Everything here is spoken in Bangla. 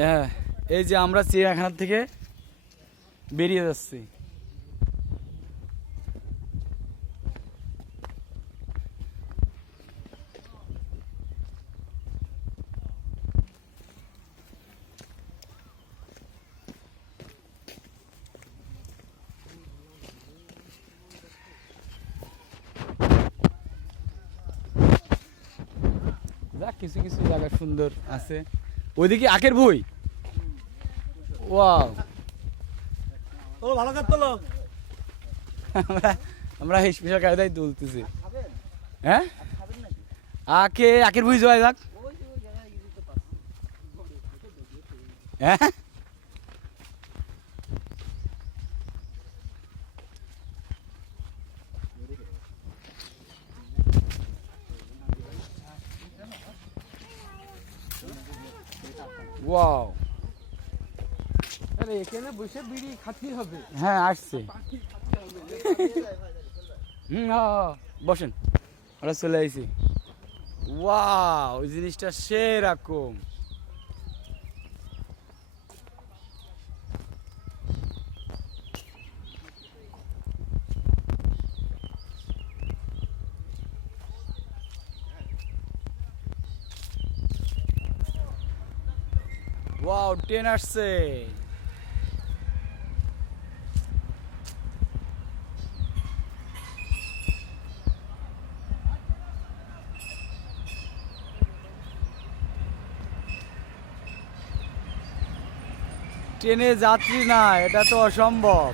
হ্যাঁ, এই যে আমরা চিড়িয়াখানা থেকে বেরিয়ে যাচ্ছি। যাক, কিছু কিছু জায়গা সুন্দর আছে। ওইদিকে আখের বই। ওয়াও, ও ভালো কাজ তোলো। আমরা আমরা এই স্পেশাল কায়দায় তুলতেছি। হ্যাঁ, আখের বই যাওয়া যাক। হ্যাঁ, ওয়াও, আরে এখানে বসে বিড়ি খাতি হবে। হ্যাঁ আসছে। বসেন, আমরা চলে আইছি। ওয়াও, ওই জিনিসটা সেরকম। ওয়াও, ট্রেন আসছে। ট্রেনে যাত্রী না, এটা তো অসম্ভব।